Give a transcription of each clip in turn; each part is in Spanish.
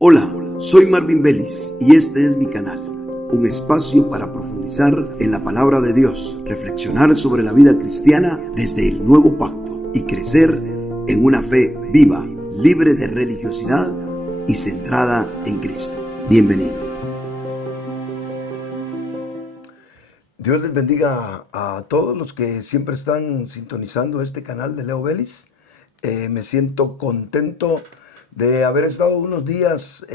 Hola, soy Marvin Vélez y este es mi canal, un espacio para profundizar en la palabra de Dios, reflexionar sobre la vida cristiana desde el nuevo pacto y crecer en una fe viva, libre de religiosidad y centrada en Cristo. Bienvenido. Dios les bendiga a todos los que siempre están sintonizando este canal de Leo Vélez. Me siento contento de haber estado unos días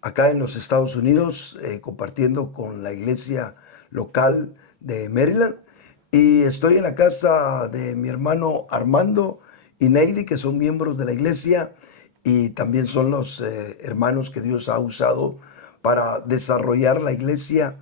acá en los Estados Unidos compartiendo con la iglesia local de Maryland, y estoy en la casa de mi hermano Armando y Neidi, que son miembros de la iglesia y también son los hermanos que Dios ha usado para desarrollar la iglesia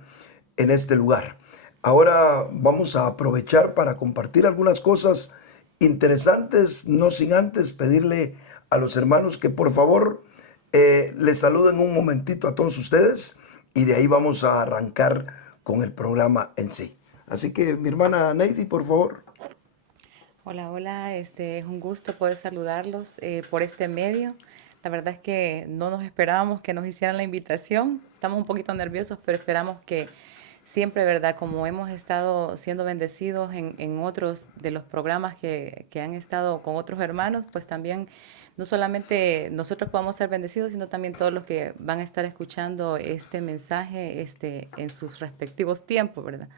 en este lugar. Ahora vamos a aprovechar para compartir algunas cosas interesantes, no sin antes pedirle a los hermanos que por favor les saluden un momentito a todos ustedes, y de ahí vamos a arrancar con el programa en sí. Así que mi hermana Neidi, por favor. Hola, es un gusto poder saludarlos por este medio. La verdad es que no nos esperábamos que nos hicieran la invitación. Estamos un poquito nerviosos, pero esperamos que siempre, ¿verdad? Como hemos estado siendo bendecidos en otros de los programas que han estado con otros hermanos, pues también no solamente nosotros podamos ser bendecidos, sino también todos los que van a estar escuchando este mensaje en sus respectivos tiempos, ¿verdad?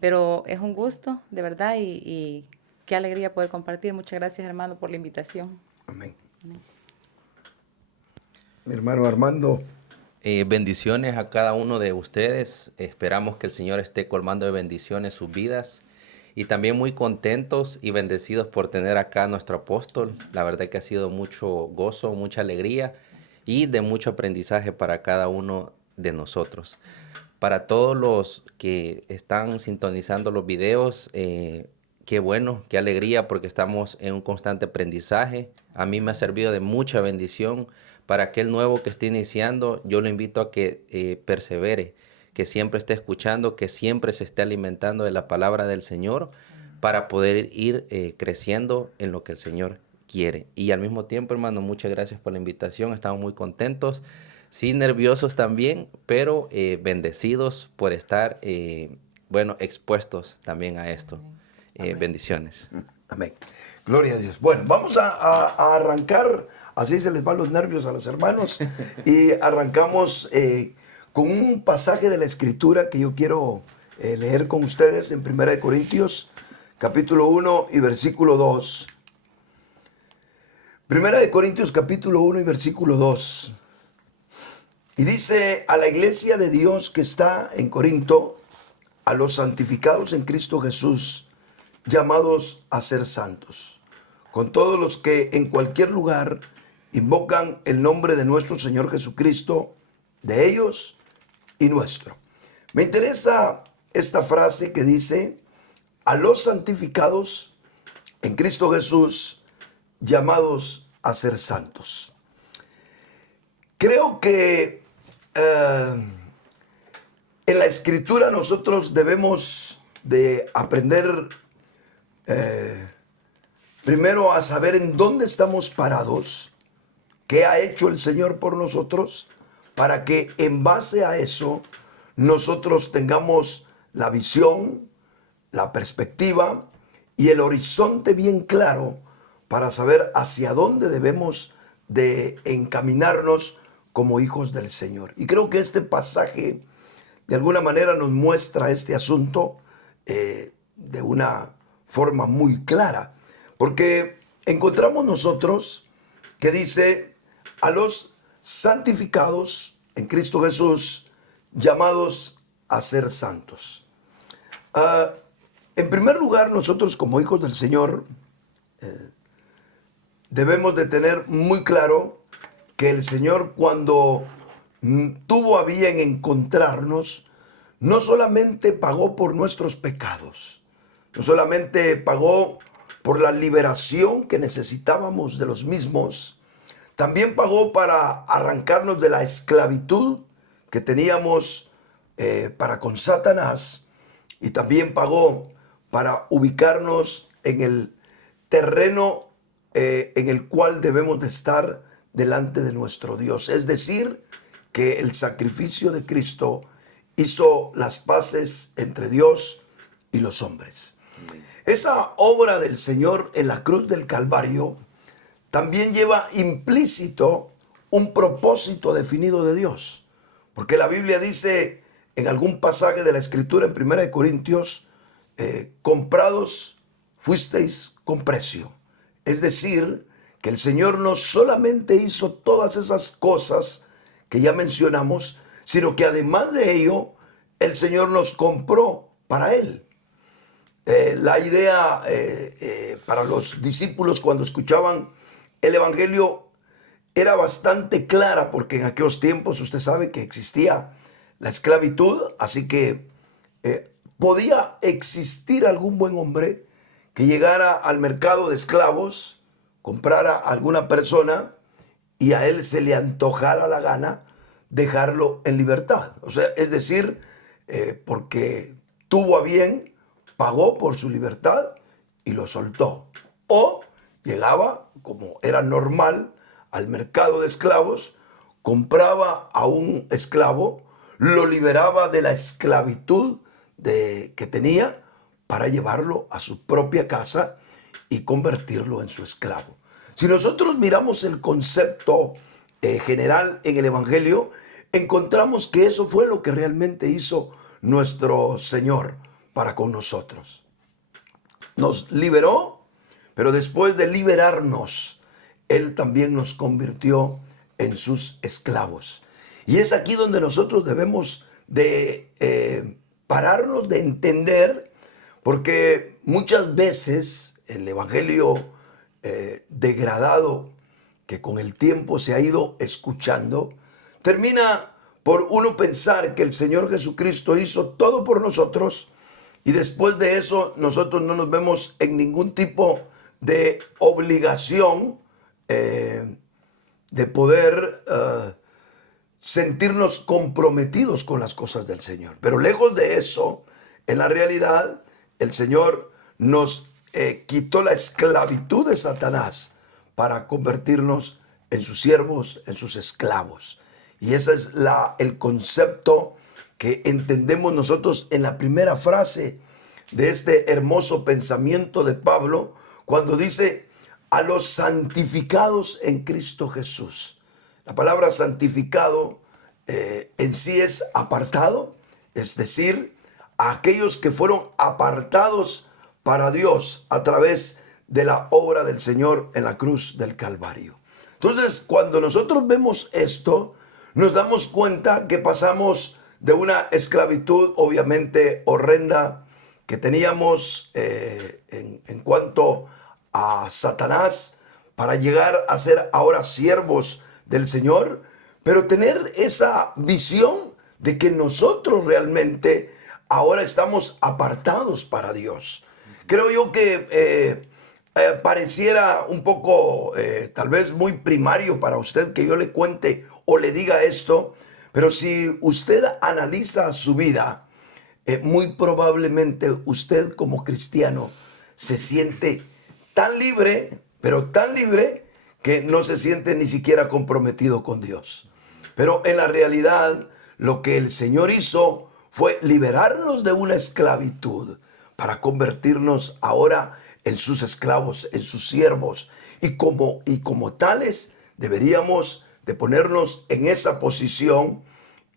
Pero es un gusto, de verdad, y qué alegría poder compartir. Muchas gracias, hermano, por la invitación. Amén. Amén. Mi hermano Armando. Bendiciones a cada uno de ustedes. Esperamos que el Señor esté colmando de bendiciones sus vidas. Y también muy contentos y bendecidos por tener acá a nuestro apóstol. La verdad que ha sido mucho gozo, mucha alegría y de mucho aprendizaje para cada uno de nosotros. Para todos los que están sintonizando los videos, qué bueno, qué alegría, porque estamos en un constante aprendizaje. A mí me ha servido de mucha bendición. Para aquel nuevo que esté iniciando, yo lo invito a que persevere, que siempre esté escuchando, que siempre se esté alimentando de la palabra del Señor para poder ir creciendo en lo que el Señor quiere. Y al mismo tiempo, hermano, muchas gracias por la invitación. Estamos muy contentos, sí, nerviosos también, pero bendecidos por estar, expuestos también a esto. Bendiciones. Amén. Gloria a Dios. Bueno, vamos a arrancar, así se les van los nervios a los hermanos, y arrancamos con un pasaje de la Escritura que yo quiero leer con ustedes en 1 Corintios, capítulo 1 y versículo 2. 1 Corintios, capítulo 1 y versículo 2. Y dice: a la iglesia de Dios que está en Corinto, a los santificados en Cristo Jesús, llamados a ser santos, con todos los que en cualquier lugar invocan el nombre de nuestro Señor Jesucristo, de ellos y nuestro. Me interesa esta frase que dice: a los santificados en Cristo Jesús, llamados a ser santos. Creo que en la Escritura nosotros debemos de aprender primero a saber en dónde estamos parados, qué ha hecho el Señor por nosotros, para que en base a eso nosotros tengamos la visión, la perspectiva y el horizonte bien claro para saber hacia dónde debemos de encaminarnos como hijos del Señor. Y creo que este pasaje de alguna manera nos muestra este asunto de una forma muy clara, porque encontramos nosotros que dice: a los santificados en Cristo Jesús, llamados a ser santos. En primer lugar, nosotros como hijos del Señor debemos de tener muy claro que el Señor, cuando tuvo a bien encontrarnos, no solamente pagó por nuestros pecados, no solamente pagó por la liberación que necesitábamos de los mismos, también pagó para arrancarnos de la esclavitud que teníamos para con Satanás, y también pagó para ubicarnos en el terreno en el cual debemos de estar delante de nuestro Dios. Es decir, que el sacrificio de Cristo hizo las paces entre Dios y los hombres. Esa obra del Señor en la cruz del Calvario también lleva implícito un propósito definido de Dios. Porque la Biblia dice en algún pasaje de la Escritura en 1 Corintios, comprados fuisteis con precio. Es decir, que el Señor no solamente hizo todas esas cosas que ya mencionamos, sino que además de ello, el Señor nos compró para Él. La idea para los discípulos cuando escuchaban el Evangelio era bastante clara, porque en aquellos tiempos usted sabe que existía la esclavitud, así que podía existir algún buen hombre que llegara al mercado de esclavos, comprara a alguna persona y a él se le antojara la gana dejarlo en libertad. O sea, es decir, porque tuvo a bien, pagó por su libertad y lo soltó. O llegaba, como era normal, al mercado de esclavos, compraba a un esclavo, lo liberaba de la esclavitud que tenía para llevarlo a su propia casa y convertirlo en su esclavo. Si nosotros miramos el concepto general en el Evangelio, encontramos que eso fue lo que realmente hizo nuestro Señor para con nosotros. Nos liberó, pero después de liberarnos, Él también nos convirtió en sus esclavos. Y es aquí donde nosotros debemos de pararnos, de entender, porque muchas veces el Evangelio degradado que con el tiempo se ha ido escuchando, termina por uno pensar que el Señor Jesucristo hizo todo por nosotros y después de eso nosotros no nos vemos en ningún tipo de obligación de poder sentirnos comprometidos con las cosas del Señor. Pero lejos de eso, en la realidad, el Señor nos quitó la esclavitud de Satanás para convertirnos en sus siervos, en sus esclavos. Y ese es el concepto que entendemos nosotros en la primera frase de este hermoso pensamiento de Pablo, cuando dice: a los santificados en Cristo Jesús. La palabra santificado en sí es apartado, es decir, a aquellos que fueron apartados para Dios a través de la obra del Señor en la cruz del Calvario. Entonces, cuando nosotros vemos esto, nos damos cuenta que pasamos de una esclavitud obviamente horrenda que teníamos en cuanto a Satanás, para llegar a ser ahora siervos del Señor, pero tener esa visión de que nosotros realmente ahora estamos apartados para Dios. Creo yo que pareciera un poco tal vez muy primario para usted que yo le cuente o le diga esto, pero si usted analiza su vida, muy probablemente usted como cristiano se siente tan libre, pero tan libre que no se siente ni siquiera comprometido con Dios. Pero en la realidad, lo que el Señor hizo fue liberarnos de una esclavitud para convertirnos ahora en sus esclavos, en sus siervos. Y como tales, deberíamos de ponernos en esa posición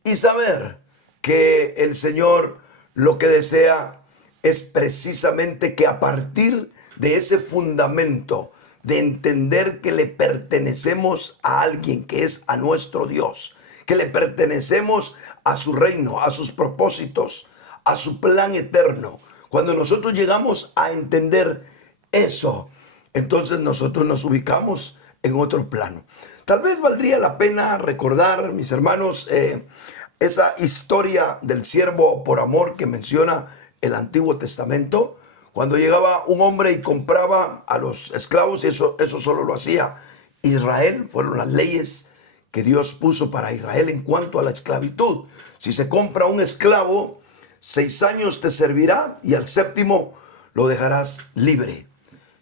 y saber que el Señor lo que desea es precisamente que a partir de ese fundamento de entender que le pertenecemos a alguien que es a nuestro Dios, que le pertenecemos a su reino, a sus propósitos, a su plan eterno. Cuando nosotros llegamos a entender eso, entonces nosotros nos ubicamos en otro plano. Tal vez valdría la pena recordar, mis hermanos, esa historia del siervo por amor que menciona el Antiguo Testamento, cuando llegaba un hombre y compraba a los esclavos, y eso solo lo hacía Israel. Fueron las leyes que Dios puso para Israel en cuanto a la esclavitud. Si se compra un esclavo, 6 años te servirá y al 7º lo dejarás libre.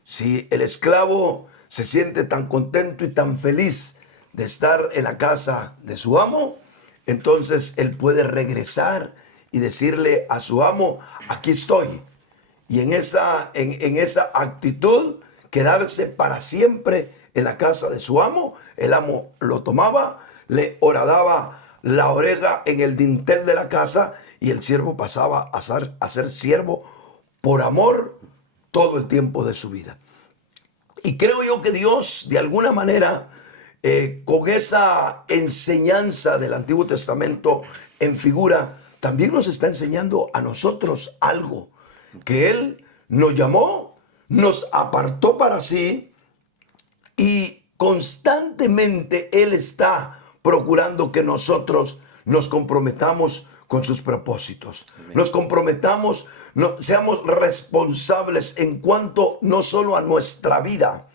Si el esclavo se siente tan contento y tan feliz de estar en la casa de su amo, entonces él puede regresar y decirle a su amo, aquí estoy. Y en esa actitud, quedarse para siempre en la casa de su amo. El amo lo tomaba, le horadaba la oreja en el dintel de la casa y el siervo pasaba a ser siervo por amor todo el tiempo de su vida. Y creo yo que Dios, de alguna manera, con esa enseñanza del Antiguo Testamento en figura, también nos está enseñando a nosotros algo, que Él nos llamó, nos apartó para sí y constantemente Él está procurando que nosotros nos comprometamos con sus propósitos. Amén. Nos comprometamos, seamos responsables en cuanto no solo a nuestra vida,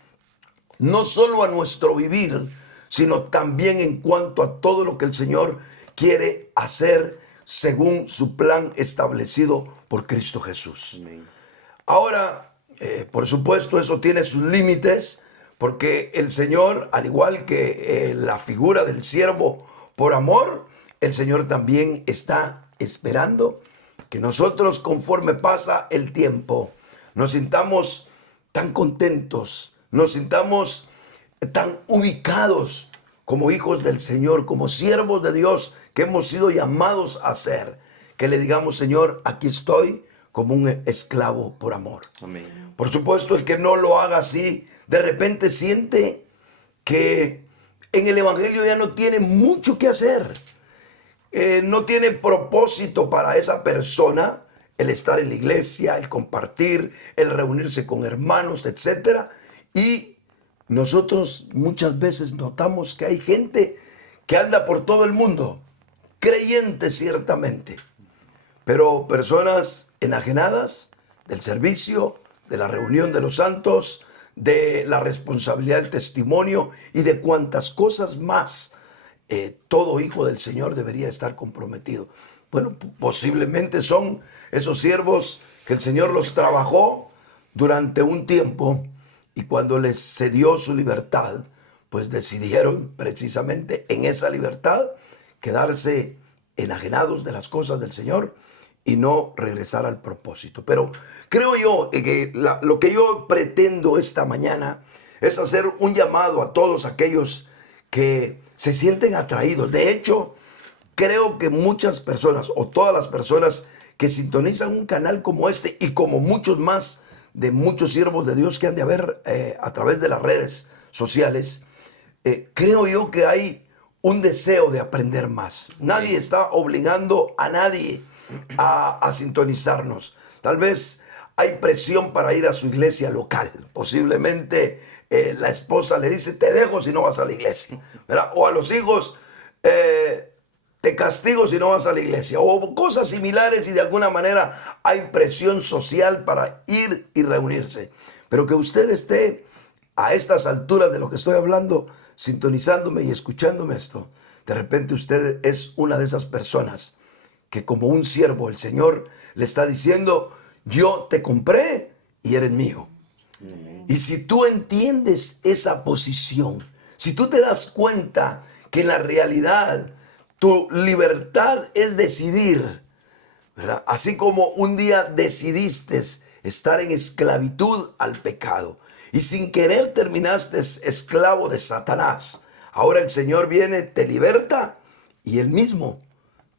no solo a nuestro vivir, sino también en cuanto a todo lo que el Señor quiere hacer según su plan establecido por Cristo Jesús. Amén. Ahora, por supuesto, eso tiene sus límites, porque el Señor, al igual que la figura del siervo por amor, el Señor también está esperando que nosotros, conforme pasa el tiempo, nos sintamos tan contentos, nos sintamos tan ubicados como hijos del Señor, como siervos de Dios que hemos sido llamados a ser, que le digamos, Señor, aquí estoy como un esclavo por amor. Amén. Por supuesto, el que no lo haga así, de repente siente que en el Evangelio ya no tiene mucho que hacer. No tiene propósito para esa persona el estar en la iglesia, el compartir, el reunirse con hermanos, etc. Y nosotros muchas veces notamos que hay gente que anda por todo el mundo, creyentes ciertamente, pero personas enajenadas del servicio, de la reunión de los santos, de la responsabilidad del testimonio y de cuantas cosas más todo hijo del Señor debería estar comprometido. Bueno, posiblemente son esos siervos que el Señor los trabajó durante un tiempo y cuando les cedió su libertad, pues decidieron precisamente en esa libertad quedarse enajenados de las cosas del Señor y no regresar al propósito. Pero creo yo que lo que yo pretendo esta mañana es hacer un llamado a todos aquellos que se sienten atraídos. De hecho, creo que muchas personas o todas las personas que sintonizan un canal como este y como muchos más de muchos siervos de Dios que han de haber a través de las redes sociales, creo yo que hay un deseo de aprender más. Nadie está obligando a nadie a sintonizarnos. Tal vez hay presión para ir a su iglesia local. Posiblemente la esposa le dice, te dejo si no vas a la iglesia, ¿verdad? O a los hijos, te castigo si no vas a la iglesia, o cosas similares, y de alguna manera hay presión social para ir y reunirse. Pero que usted esté a estas alturas de lo que estoy hablando, sintonizándome y escuchándome esto, de repente usted es una de esas personas que como un siervo el Señor le está diciendo, yo te compré y eres mío. Y si tú entiendes esa posición, si tú te das cuenta que en la realidad tu libertad es decidir, ¿verdad? Así como un día decidiste estar en esclavitud al pecado y sin querer terminaste esclavo de Satanás, ahora el Señor viene, te liberta y Él mismo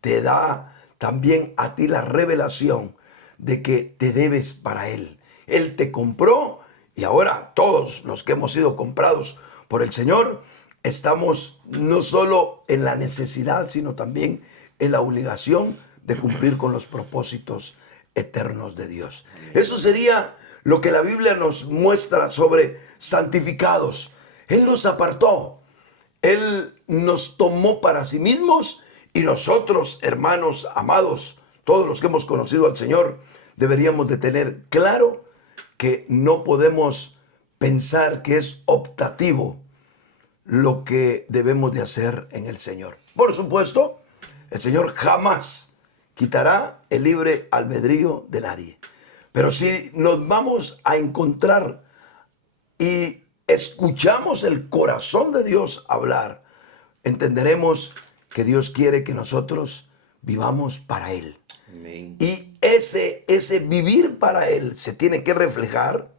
te da también a ti la revelación de que te debes para Él. Él te compró y ahora todos los que hemos sido comprados por el Señor estamos no solo en la necesidad, sino también en la obligación de cumplir con los propósitos eternos de Dios. Eso sería lo que la Biblia nos muestra sobre santificados. Él nos apartó, Él nos tomó para sí mismos y nosotros, hermanos amados, todos los que hemos conocido al Señor, deberíamos de tener claro que no podemos pensar que es optativo lo que debemos de hacer en el Señor. Por supuesto, el Señor jamás quitará el libre albedrío de nadie. Pero si nos vamos a encontrar y escuchamos el corazón de Dios hablar entenderemos que Dios quiere que nosotros vivamos para Él. Amén. Y ese vivir para Él se tiene que reflejar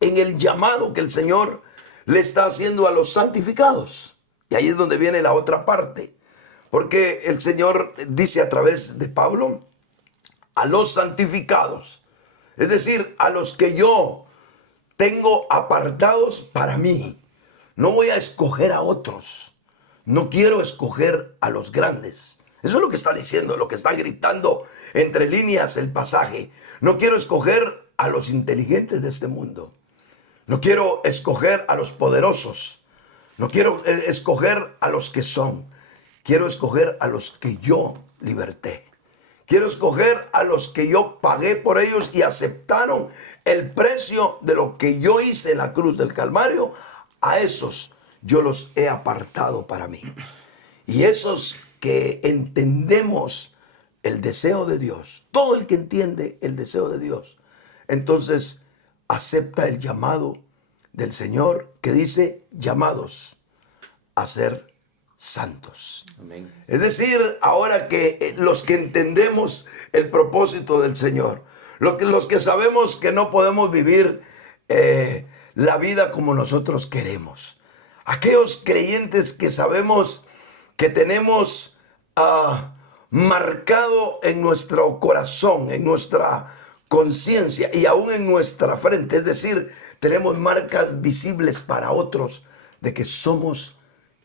en el llamado que el Señor le está haciendo a los santificados. Y ahí es donde viene la otra parte. Porque el Señor dice a través de Pablo, a los santificados, es decir, a los que yo tengo apartados para mí. No voy a escoger a otros. No quiero escoger a los grandes. Eso es lo que está diciendo, lo que está gritando entre líneas el pasaje. No quiero escoger a los inteligentes de este mundo. No quiero escoger a los poderosos. No quiero escoger a los que son. Quiero escoger a los que yo liberté. Quiero escoger a los que yo pagué por ellos y aceptaron el precio de lo que yo hice en la cruz del Calvario. A esos yo los he apartado para mí. Y esos que entendemos el deseo de Dios, todo el que entiende el deseo de Dios, entonces acepta el llamado del Señor que dice llamados a ser santos. Amén. Es decir, ahora que los que entendemos el propósito del Señor, los que sabemos que no podemos vivir la vida como nosotros queremos, aquellos creyentes que sabemos que tenemos marcado en nuestro corazón, en nuestra conciencia y aún en nuestra frente, es decir, tenemos marcas visibles para otros de que somos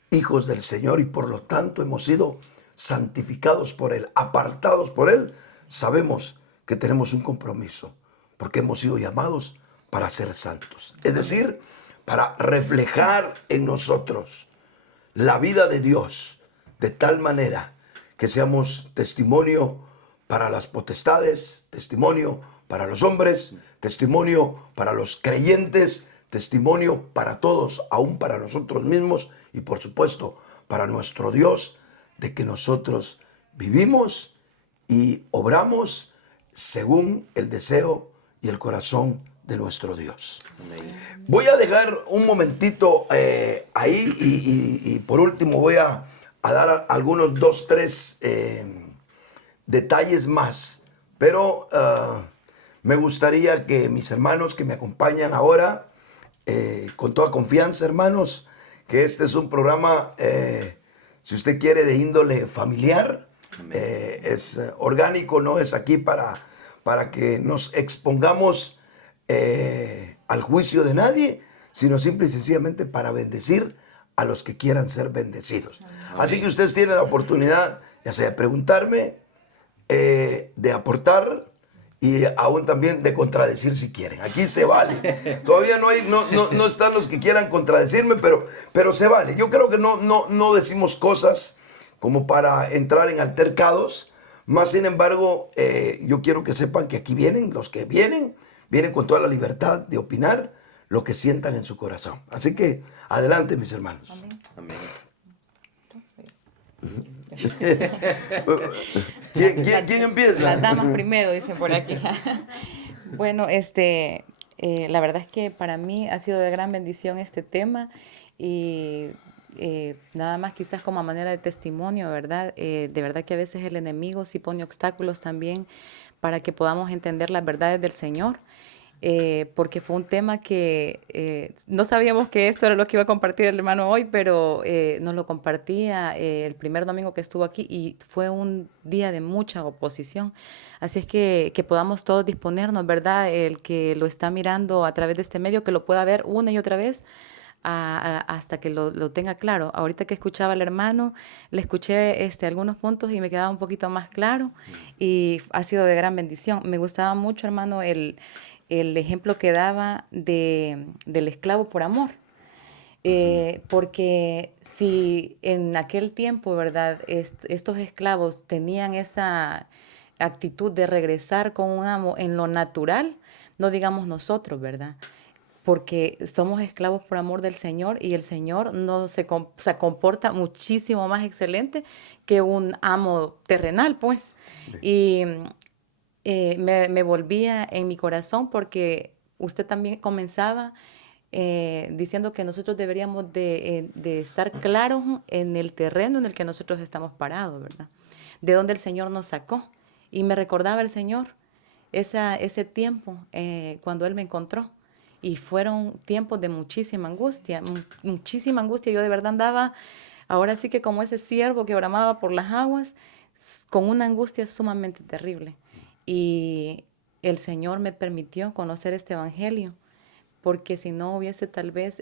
hijos del Señor y por lo tanto hemos sido santificados por Él, apartados por Él. Sabemos que tenemos un compromiso porque hemos sido llamados para ser santos, es decir, para reflejar en nosotros la vida de Dios de tal manera que seamos testimonio para las potestades, testimonio para los hombres, testimonio para los creyentes, testimonio para todos, aún para nosotros mismos y por supuesto para nuestro Dios, de que nosotros vivimos y obramos según el deseo y el corazón de nuestro Dios. Amén. Voy a dejar un momentito ahí y por último voy a dar algunos 2, 3 detalles más, pero me gustaría que mis hermanos que me acompañan ahora, con toda confianza, hermanos, que este es un programa, si usted quiere, de índole familiar, es orgánico, no es aquí para que nos expongamos al juicio de nadie, sino simple y sencillamente para bendecir a los que quieran ser bendecidos. Amén. Así que ustedes tienen la oportunidad, ya sea de preguntarme, de aportar y aún también de contradecir si quieren. Aquí se vale. Todavía no están los que quieran contradecirme, pero se vale. Yo creo que no decimos cosas como para entrar en altercados. Más sin embargo, yo quiero que sepan que aquí vienen, los que vienen con toda la libertad de opinar lo que sientan en su corazón. Así que adelante, mis hermanos. Amén. ¿Quién empieza? Las damas primero, dicen por aquí. Bueno, la verdad es que para mí ha sido de gran bendición este tema y nada más quizás como a manera de testimonio, ¿verdad? De verdad que a veces el enemigo sí pone obstáculos también para que podamos entender las verdades del Señor. Porque fue un tema que no sabíamos que esto era lo que iba a compartir el hermano hoy, pero nos lo compartía el primer domingo que estuvo aquí y fue un día de mucha oposición. Así es que podamos todos disponernos, ¿verdad? El que lo está mirando a través de este medio, que lo pueda ver una y otra vez hasta que lo tenga claro. Ahorita que escuchaba al hermano, le escuché algunos puntos y me quedaba un poquito más claro y ha sido de gran bendición. Me gustaba mucho, hermano, el ejemplo que daba del esclavo por amor. Porque si en aquel tiempo, ¿verdad? Estos esclavos tenían esa actitud de regresar con un amo en lo natural, no digamos nosotros, ¿verdad? Porque somos esclavos por amor del Señor y el Señor no se comporta muchísimo más excelente que un amo terrenal, pues. Y me volvía en mi corazón porque usted también comenzaba diciendo que nosotros deberíamos de estar claros en el terreno en el que nosotros estamos parados, ¿verdad? De donde el Señor nos sacó. Y me recordaba el Señor ese tiempo cuando Él me encontró. Y fueron tiempos de muchísima angustia, muchísima angustia. Yo de verdad andaba, ahora sí que como ese ciervo que bramaba por las aguas, con una angustia sumamente terrible. Y el Señor me permitió conocer este evangelio, porque si no hubiese tal vez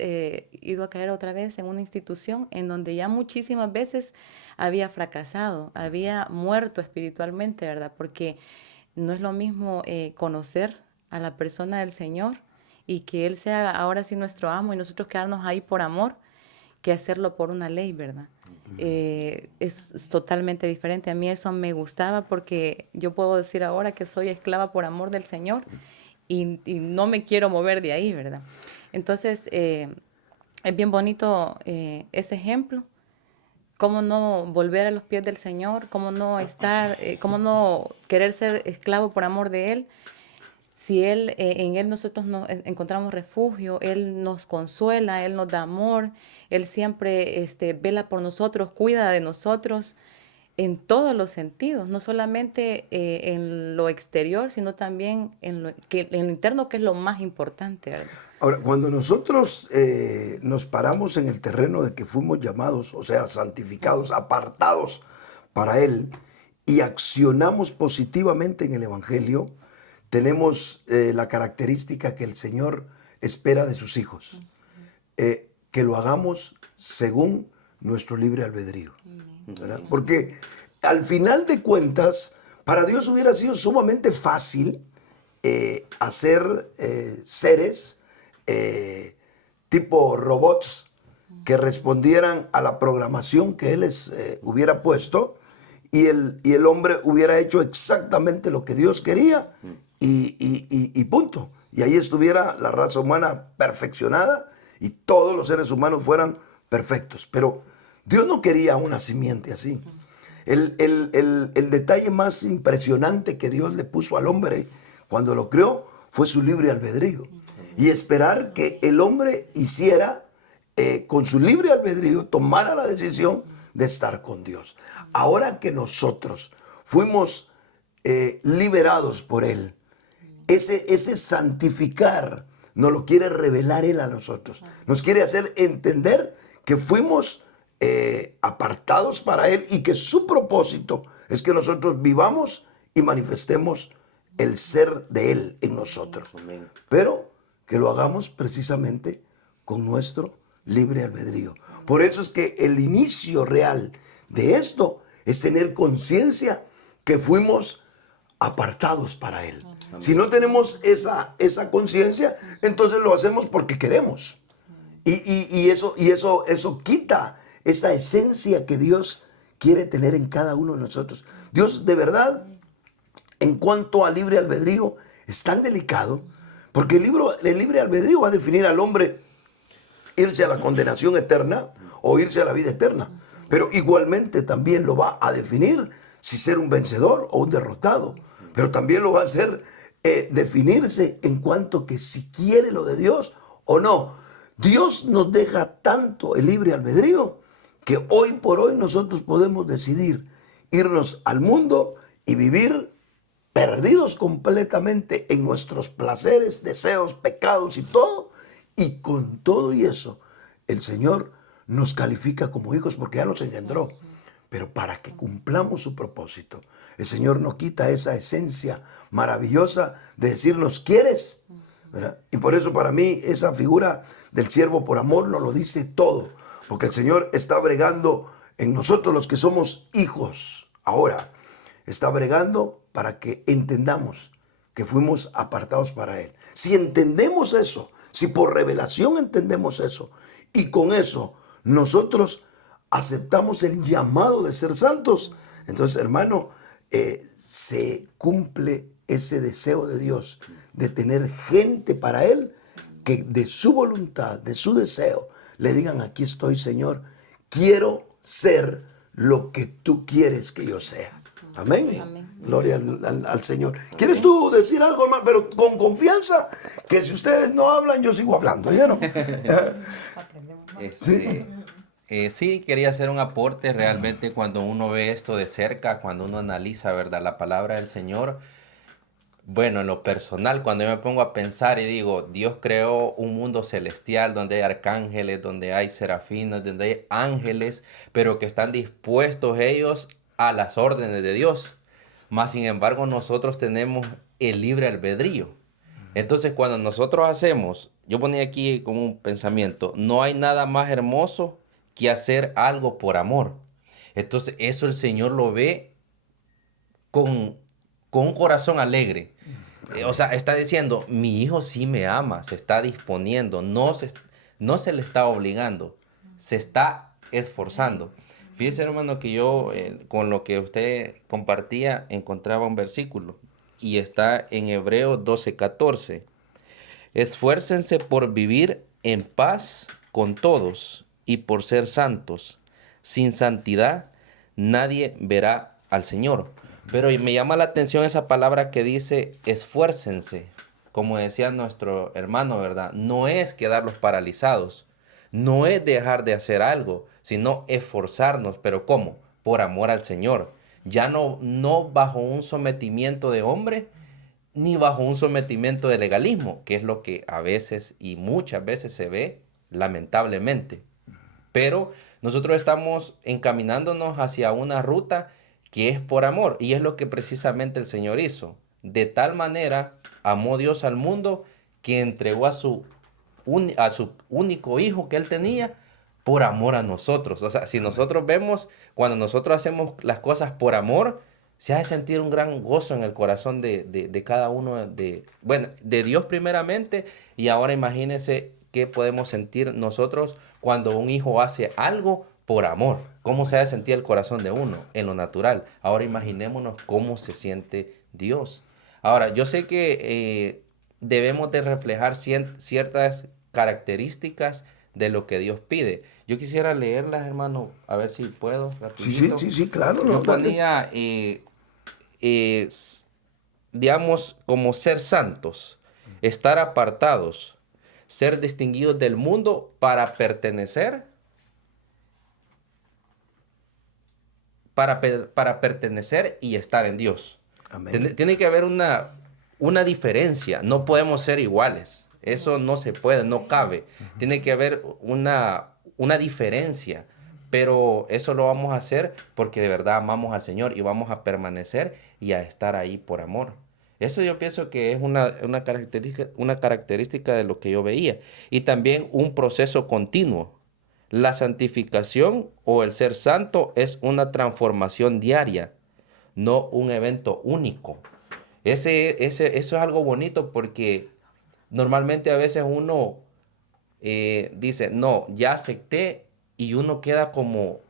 ido a caer otra vez en una institución en donde ya muchísimas veces había fracasado, había muerto espiritualmente, ¿verdad? Porque no es lo mismo conocer a la persona del Señor y que Él sea ahora sí nuestro amo y nosotros quedarnos ahí por amor, que hacerlo por una ley, ¿verdad? Es totalmente diferente. A mí eso me gustaba porque yo puedo decir ahora que soy esclava por amor del Señor y no me quiero mover de ahí, ¿verdad? Entonces, es bien bonito ese ejemplo. Cómo no volver a los pies del Señor, cómo no estar, cómo no querer ser esclavo por amor de Él. Si en Él nosotros encontramos refugio, Él nos consuela, Él nos da amor, Él siempre vela por nosotros, cuida de nosotros en todos los sentidos, no solamente en lo exterior, sino también en lo interno, que es lo más importante, ¿verdad? Ahora, cuando nosotros nos paramos en el terreno de que fuimos llamados, o sea, santificados, apartados para Él, y accionamos positivamente en el Evangelio, tenemos la característica que el Señor espera de sus hijos, que lo hagamos según nuestro libre albedrío, ¿verdad? Porque al final de cuentas, para Dios hubiera sido sumamente fácil hacer seres tipo robots que respondieran a la programación que Él les hubiera puesto, y el hombre hubiera hecho exactamente lo que Dios quería y punto. Y ahí estuviera la raza humana perfeccionada y todos los seres humanos fueran perfectos. Pero Dios no quería una simiente así. El detalle más impresionante que Dios le puso al hombre cuando lo creó fue su libre albedrío. Y esperar que el hombre hiciera, con su libre albedrío, tomara la decisión de estar con Dios. Ahora que nosotros fuimos liberados por Él, ese santificar nos lo quiere revelar Él a nosotros. Nos quiere hacer entender que fuimos apartados para Él y que su propósito es que nosotros vivamos y manifestemos el ser de Él en nosotros. Pero que lo hagamos precisamente con nuestro libre albedrío. Por eso es que el inicio real de esto es tener conciencia que fuimos apartados para Él. Si no tenemos esa conciencia, entonces lo hacemos porque queremos. Y eso quita esa esencia que Dios quiere tener en cada uno de nosotros. Dios, de verdad, en cuanto al libre albedrío, es tan delicado, porque el libre albedrío va a definir al hombre irse a la condenación eterna o irse a la vida eterna. Pero igualmente también lo va a definir si ser un vencedor o un derrotado. Pero también lo va a hacer definirse en cuanto que si quiere lo de Dios o no. Dios nos deja tanto el libre albedrío que hoy por hoy nosotros podemos decidir irnos al mundo y vivir perdidos completamente en nuestros placeres, deseos, pecados y todo. Y con todo y eso, el Señor nos califica como hijos porque ya nos engendró. Pero para que cumplamos su propósito, el Señor nos quita esa esencia maravillosa de decirnos, ¿quieres? ¿Verdad? Y por eso para mí esa figura del siervo por amor nos lo dice todo. Porque el Señor está bregando en nosotros los que somos hijos. Ahora, está bregando para que entendamos que fuimos apartados para Él. Si entendemos eso, si por revelación entendemos eso, y con eso nosotros aceptamos el llamado de ser santos, entonces, hermano, se cumple ese deseo de Dios de tener gente para Él que de su voluntad, de su deseo, le digan, aquí estoy, Señor, quiero ser lo que tú quieres que yo sea. Amén. Amén. Gloria al Señor. ¿Quieres tú decir algo, hermano? Pero con confianza, que si ustedes no hablan, yo sigo hablando, ¿oyeron? Este, sí, quería hacer un aporte realmente cuando uno ve esto de cerca, cuando uno analiza, ¿verdad? La palabra del Señor. Bueno, en lo personal, cuando yo me pongo a pensar y digo, Dios creó un mundo celestial donde hay arcángeles, donde hay serafines, donde hay ángeles, pero que están dispuestos ellos a las órdenes de Dios. Mas, sin embargo, nosotros tenemos el libre albedrío. Entonces, cuando nosotros hacemos, yo ponía aquí como un pensamiento, no hay nada más hermoso que hacer algo por amor. Entonces, eso el Señor lo ve con, con un corazón alegre. O sea, está diciendo, mi hijo sí me ama, se está disponiendo, no se le está obligando, se está esforzando. Fíjese, hermano, que yo con lo que usted compartía encontraba un versículo y está en Hebreos 12:14. Esfuércense por vivir en paz con todos y por ser santos. Sin santidad nadie verá al Señor. Pero me llama la atención esa palabra que dice esfuércense. Como decía nuestro hermano, ¿verdad? No es quedarlos paralizados. No es dejar de hacer algo, sino esforzarnos. ¿Pero cómo? Por amor al Señor. Ya no bajo un sometimiento de hombre, ni bajo un sometimiento de legalismo, que es lo que a veces y muchas veces se ve lamentablemente. Pero nosotros estamos encaminándonos hacia una ruta que es por amor, y es lo que precisamente el Señor hizo. De tal manera amó Dios al mundo que entregó a su único hijo que él tenía por amor a nosotros. O sea, si nosotros vemos, cuando nosotros hacemos las cosas por amor, se hace sentir un gran gozo en el corazón de cada uno, bueno, de Dios primeramente, y ahora imagínense qué podemos sentir nosotros cuando un hijo hace algo por amor. ¿Cómo se hace sentir el corazón de uno en lo natural? Ahora imaginémonos cómo se siente Dios. Ahora, yo sé que debemos de reflejar ciertas características de lo que Dios pide. Yo quisiera leerlas, hermano, a ver si puedo, rapidito. Sí, claro. Yo No, dale. ponía, digamos, como ser santos, estar apartados, ser distinguidos del mundo para pertenecer, para pertenecer y estar en Dios. Amén. Tiene que haber una diferencia, no podemos ser iguales, eso no se puede, no cabe. Tiene que haber una diferencia, pero eso lo vamos a hacer porque de verdad amamos al Señor y vamos a permanecer y a estar ahí por amor. Eso yo pienso que es una característica de lo que yo veía. Y también un proceso continuo. La santificación o el ser santo es una transformación diaria, no un evento único. Eso es algo bonito porque normalmente a veces uno dice, no, ya acepté, y uno queda como,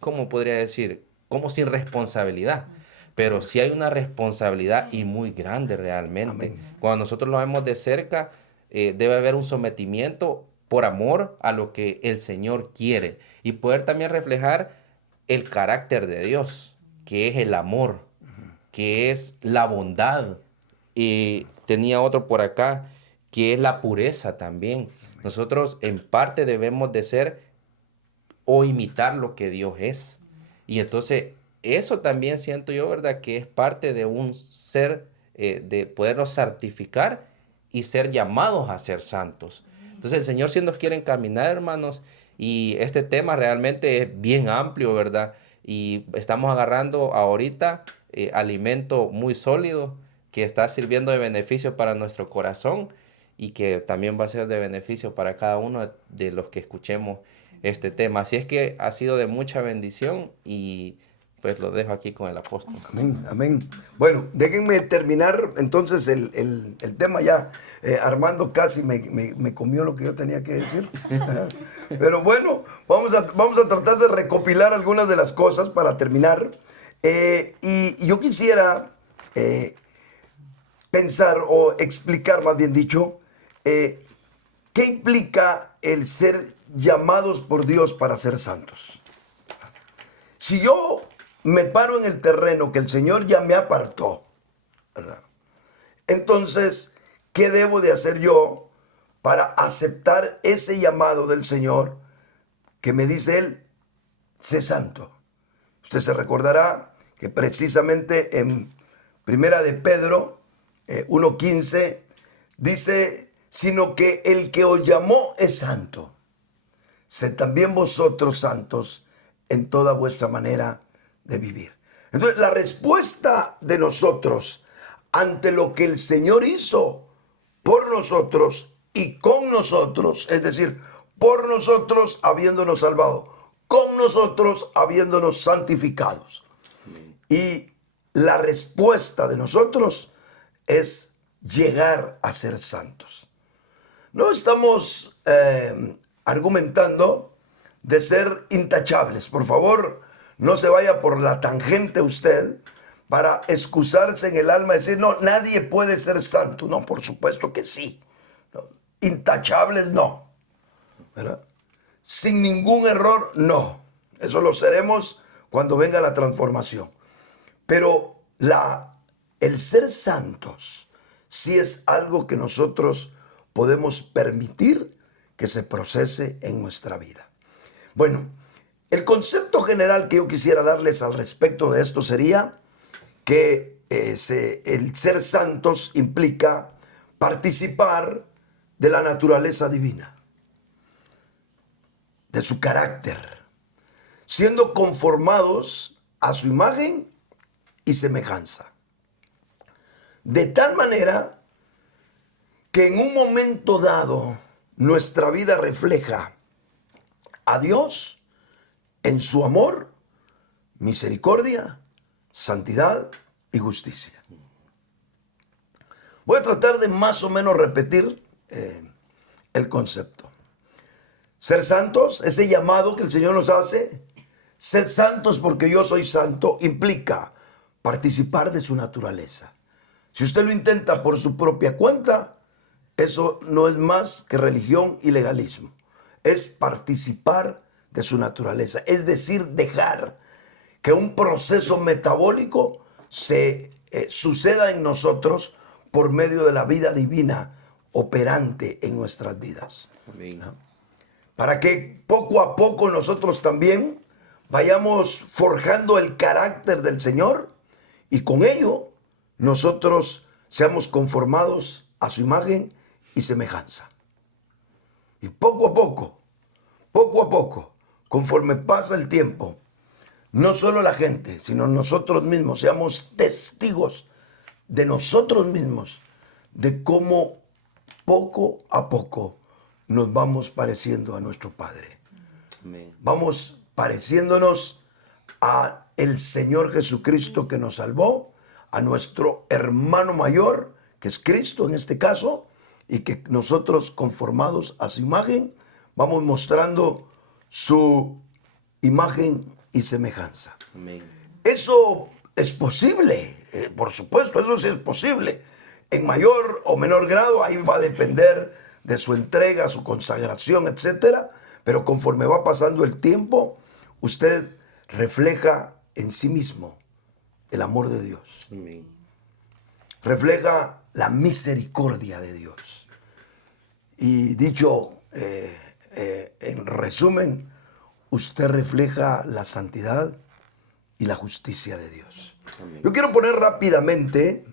¿cómo podría decir? Como sin responsabilidad. Pero sí hay una responsabilidad y muy grande realmente. Amén. Cuando nosotros lo vemos de cerca, debe haber un sometimiento por amor a lo que el Señor quiere y poder también reflejar el carácter de Dios, que es el amor, que es la bondad. Y tenía otro por acá, que es la pureza también. Nosotros en parte debemos de ser o imitar lo que Dios es. Y entonces eso también siento yo, ¿verdad? Que es parte de un ser, de podernos santificar y ser llamados a ser santos. Entonces el Señor sí nos quiere encaminar, hermanos, y este tema realmente es bien amplio, ¿verdad? Y estamos agarrando ahorita alimento muy sólido que está sirviendo de beneficio para nuestro corazón y que también va a ser de beneficio para cada uno de los que escuchemos este tema. Así es que ha sido de mucha bendición y pues lo dejo aquí con el apóstol. Amén, amén. Bueno, déjenme terminar entonces el tema ya. Armando casi me comió lo que yo tenía que decir. Pero bueno, vamos a tratar de recopilar algunas de las cosas para terminar. Y yo quisiera pensar o explicar, más bien dicho, qué implica el ser llamados por Dios para ser santos. Si yo me paro en el terreno que el Señor ya me apartó, ¿verdad? Entonces, ¿qué debo de hacer yo para aceptar ese llamado del Señor que me dice Él, sé santo? Usted se recordará que precisamente en Primera de Pedro 1:15 dice, sino que el que os llamó es santo. Sed también vosotros santos en toda vuestra manera de vivir. Entonces, la respuesta de nosotros ante lo que el Señor hizo por nosotros y con nosotros, es decir, por nosotros habiéndonos salvado, con nosotros habiéndonos santificados. Y la respuesta de nosotros es llegar a ser santos. No estamos argumentando de ser intachables. Por favor, no se vaya por la tangente usted para excusarse en el alma y decir, no, nadie puede ser santo. No, por supuesto que sí. No, intachables, no. ¿Verdad? Sin ningún error, no. Eso lo seremos cuando venga la transformación. Pero el ser santos sí es algo que nosotros podemos permitir que se procese en nuestra vida. Bueno, el concepto general que yo quisiera darles al respecto de esto sería que el ser santos implica participar de la naturaleza divina, de su carácter, siendo conformados a su imagen y semejanza. De tal manera que en un momento dado nuestra vida refleja a Dios en su amor, misericordia, santidad y justicia. Voy a tratar de más o menos repetir el concepto. Ser santos, ese llamado que el Señor nos hace, ser santos porque yo soy santo, implica participar de su naturaleza. Si usted lo intenta por su propia cuenta, eso no es más que religión y legalismo. Es participar de su naturaleza, es decir, dejar que un proceso metabólico se suceda en nosotros por medio de la vida divina operante en nuestras vidas. ¿No? Para que poco a poco nosotros también vayamos forjando el carácter del Señor y con ello nosotros seamos conformados a su imagen y semejanza. Y poco a poco, conforme pasa el tiempo, no solo la gente, sino nosotros mismos seamos testigos de nosotros mismos, de cómo poco a poco nos vamos pareciendo a nuestro Padre. Amén. Vamos pareciéndonos a el Señor Jesucristo que nos salvó, a nuestro hermano mayor, que es Cristo en este caso, y que nosotros conformados a su imagen, vamos mostrando su imagen y semejanza. Amén. Eso es posible, por supuesto, eso sí es posible. En mayor o menor grado, ahí va a depender de su entrega, su consagración, etcétera. Pero conforme va pasando el tiempo, usted refleja en sí mismo el amor de Dios. Amén. Refleja la misericordia de Dios. Y dicho en resumen, usted refleja la santidad y la justicia de Dios. Amén. Yo quiero poner rápidamente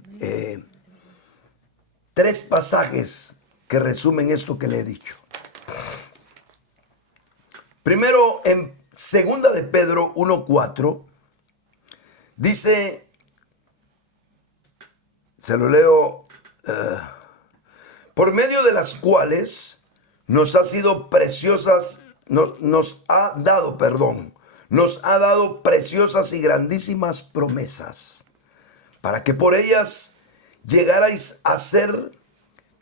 3 pasajes que resumen esto que le he dicho. Primero, en 2 de Pedro 1:4, dice, se lo leo, por medio de las cuales nos ha dado preciosas y grandísimas promesas, para que por ellas llegarais a ser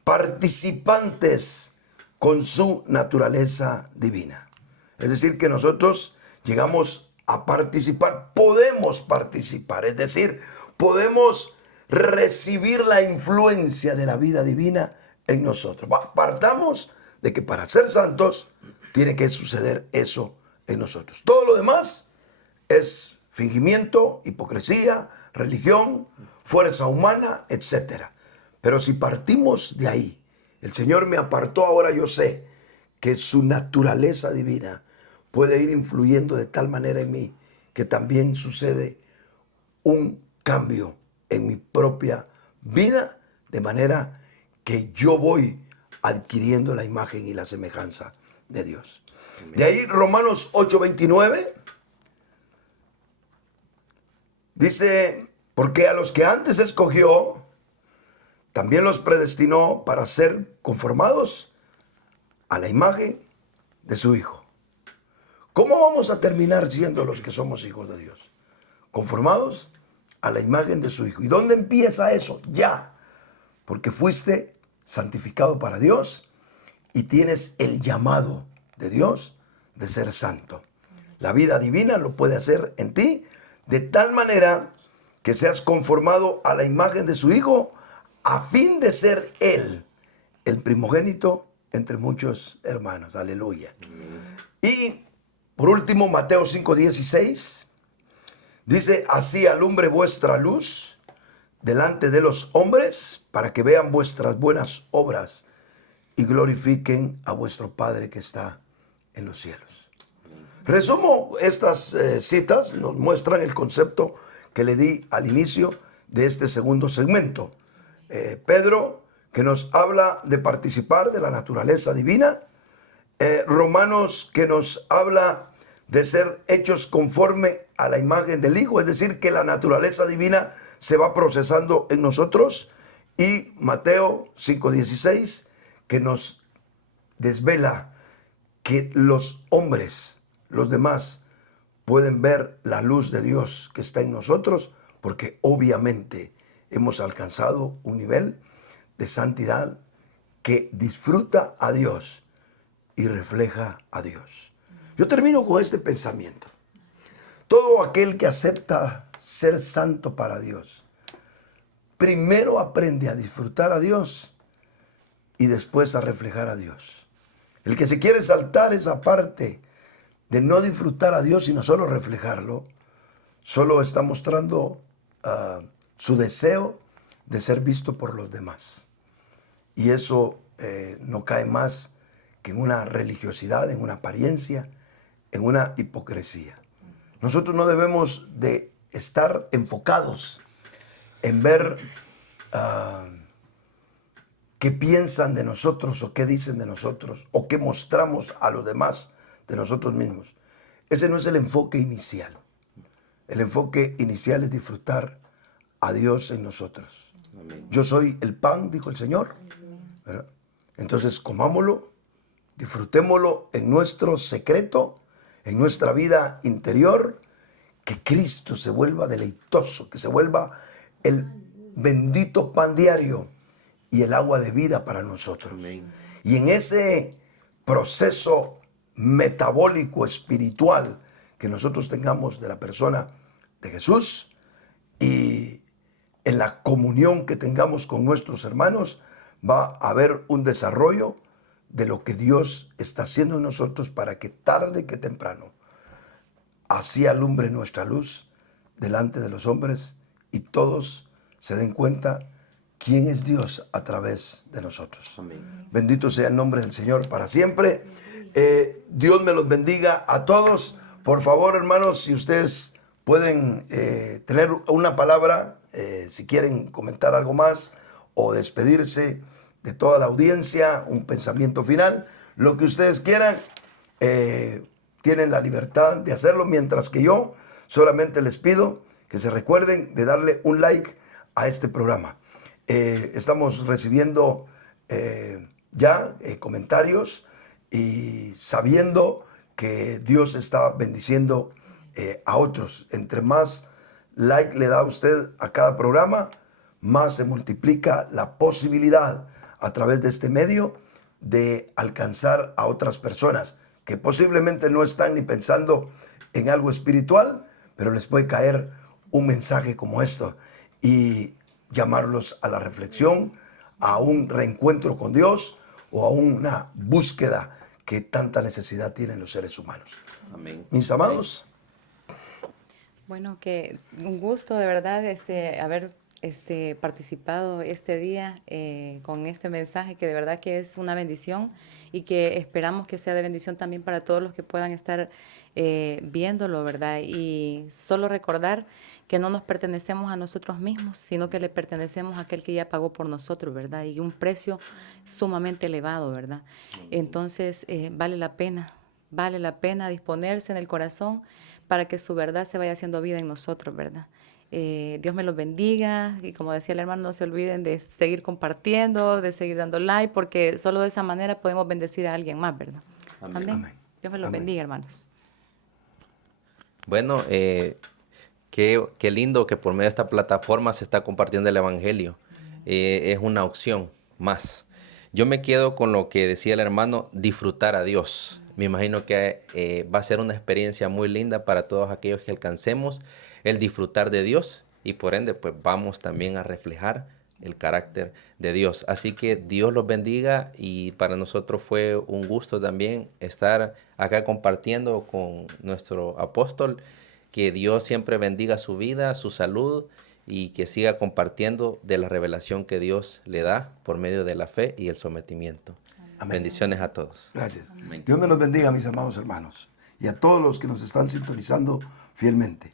participantes con su naturaleza divina. Es decir, que nosotros llegamos a participar, podemos participar, es decir, podemos recibir la influencia de la vida divina en nosotros. Partamos de que para ser santos tiene que suceder eso en nosotros. Todo lo demás es fingimiento, hipocresía, religión, fuerza humana, etc. Pero si partimos de ahí, el Señor me apartó, ahora yo sé que su naturaleza divina puede ir influyendo de tal manera en mí que también sucede un cambio en mi propia vida, de manera que yo voy adquiriendo la imagen y la semejanza de Dios. De ahí Romanos 8:29 dice, porque a los que antes escogió, también los predestinó para ser conformados a la imagen de su Hijo. ¿Cómo vamos a terminar siendo los que somos hijos de Dios? Conformados a la imagen de su Hijo. ¿Y dónde empieza eso? Ya. Porque fuiste santificado para Dios y tienes el llamado de Dios de ser santo. La vida divina lo puede hacer en ti de tal manera que seas conformado a la imagen de su Hijo a fin de ser Él el primogénito entre muchos hermanos. Aleluya. Y por último, Mateo 5:16 dice, así alumbre vuestra luz delante de los hombres para que vean vuestras buenas obras y glorifiquen a vuestro Padre que está en los cielos. Resumo, estas citas nos muestran el concepto que le di al inicio de este segundo segmento. Pedro, que nos habla de participar de la naturaleza divina. Romanos, que nos habla de ser hechos conforme a la imagen del Hijo, es decir, que la naturaleza divina se va procesando en nosotros. Y Mateo 5:16, que nos desvela que los hombres, los demás, pueden ver la luz de Dios que está en nosotros, porque obviamente hemos alcanzado un nivel de santidad que disfruta a Dios y refleja a Dios. Yo termino con este pensamiento. Todo aquel que acepta ser santo para Dios, primero aprende a disfrutar a Dios y después a reflejar a Dios. El que se quiere saltar esa parte de no disfrutar a Dios sino solo reflejarlo, solo está mostrando su deseo de ser visto por los demás. Y eso no cae más que en una religiosidad, en una apariencia, en una hipocresía. Nosotros no debemos de estar enfocados en ver qué piensan de nosotros o qué dicen de nosotros o qué mostramos a los demás de nosotros mismos. Ese no es el enfoque inicial. El enfoque inicial es disfrutar a Dios en nosotros. Amén. Yo soy el pan, dijo el Señor, ¿verdad? Entonces comámoslo, disfrutémoslo en nuestro secreto, en nuestra vida interior, que Cristo se vuelva deleitoso, que se vuelva el bendito pan diario y el agua de vida para nosotros. Amén. Y en ese proceso metabólico espiritual que nosotros tengamos de la persona de Jesús y en la comunión que tengamos con nuestros hermanos, va a haber un desarrollo de lo que Dios está haciendo en nosotros para que tarde que temprano así alumbre nuestra luz delante de los hombres y todos se den cuenta quién es Dios a través de nosotros. Amén. Bendito sea el nombre del Señor para siempre. Dios me los bendiga a todos. Por favor, hermanos, si ustedes pueden tener una palabra, si quieren comentar algo más o despedirse de toda la audiencia, un pensamiento final, lo que ustedes quieran, tienen la libertad de hacerlo, mientras que yo solamente les pido que se recuerden de darle un like a este programa. Estamos recibiendo ya comentarios y sabiendo que Dios está bendiciendo a otros. Entre más like le da usted a cada programa, más se multiplica la posibilidad a través de este medio de alcanzar a otras personas que posiblemente no están ni pensando en algo espiritual, pero les puede caer un mensaje como esto y llamarlos a la reflexión, a un reencuentro con Dios o a una búsqueda que tanta necesidad tienen los seres humanos. Amén. Mis amados. Bueno, que un gusto de verdad haber participado este día con este mensaje que de verdad que es una bendición y que esperamos que sea de bendición también para todos los que puedan estar viéndolo, ¿verdad? Y solo recordar que no nos pertenecemos a nosotros mismos, sino que le pertenecemos a aquel que ya pagó por nosotros, ¿verdad? Y un precio sumamente elevado, ¿verdad? Entonces, vale la pena disponerse en el corazón para que su verdad se vaya haciendo vida en nosotros, ¿verdad? Dios me los bendiga y como decía el hermano, no se olviden de seguir compartiendo, de seguir dando like, porque solo de esa manera podemos bendecir a alguien más, ¿verdad? Amén. Amén. Dios me los Amén. bendiga, hermanos. Bueno, qué lindo que por medio de esta plataforma se está compartiendo el Evangelio. Es una opción más. Yo me quedo con lo que decía el hermano, disfrutar a Dios. Me imagino que va a ser una experiencia muy linda para todos aquellos que alcancemos el disfrutar de Dios y por ende pues vamos también a reflejar el carácter de Dios. Así que Dios los bendiga y para nosotros fue un gusto también estar acá compartiendo con nuestro apóstol. Que Dios siempre bendiga su vida, su salud y que siga compartiendo de la revelación que Dios le da por medio de la fe y el sometimiento. Amén. Bendiciones a todos. Gracias. Dios me los bendiga, mis amados hermanos, y a todos los que nos están sintonizando fielmente.